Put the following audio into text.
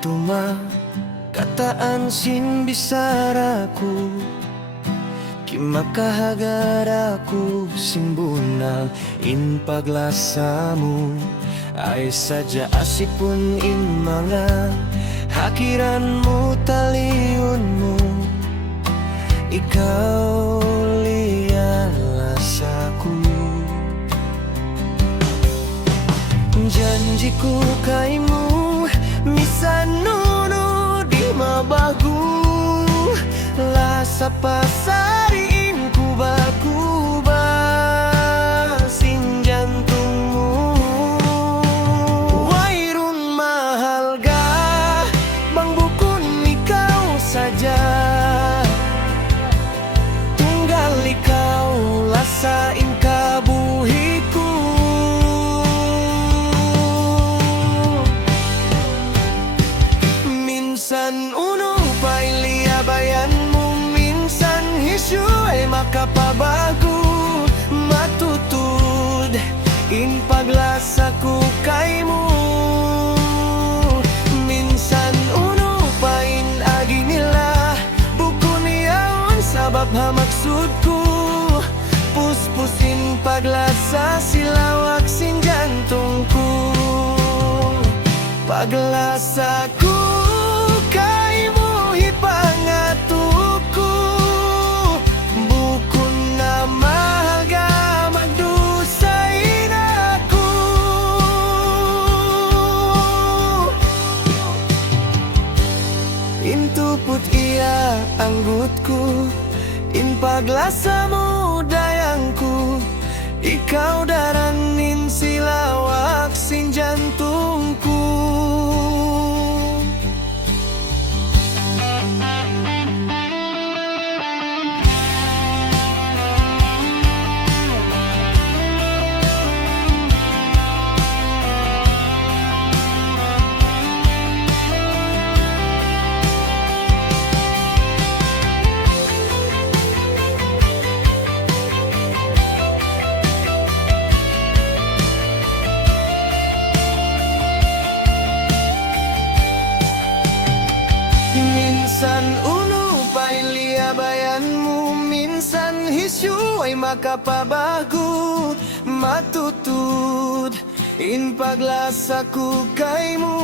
tuma kataan sin bisaraku kimakahagaraku simbunal in paglasamu ay sadya asipun in mga hakiranmu taliyunmu ikaw lialasaku janjiku kaimu misan nuno di mabagu lasa pasarin ku baguba sin jantungmu wairun mahal ga bang bukun ikaw saja tunggal ikaw lasain kabuhiku minsan uno pailia bayanmu minsan hisu ay makapabago matutud in paglasaku kaimu minsan uno pain agi nila bukun iyaon sabab ha maksudku puspusin paglasa silawak sin jantungku paglasaku kaimu hipangatuku bukun na mahalga magdusain aku intuput iya anggutku in paglasamu dayangku ikaw daranin silawak sin jantungku minsan uno pailia bayanmu minsan hisyu ay makapabago matutud in paglasaku kaimu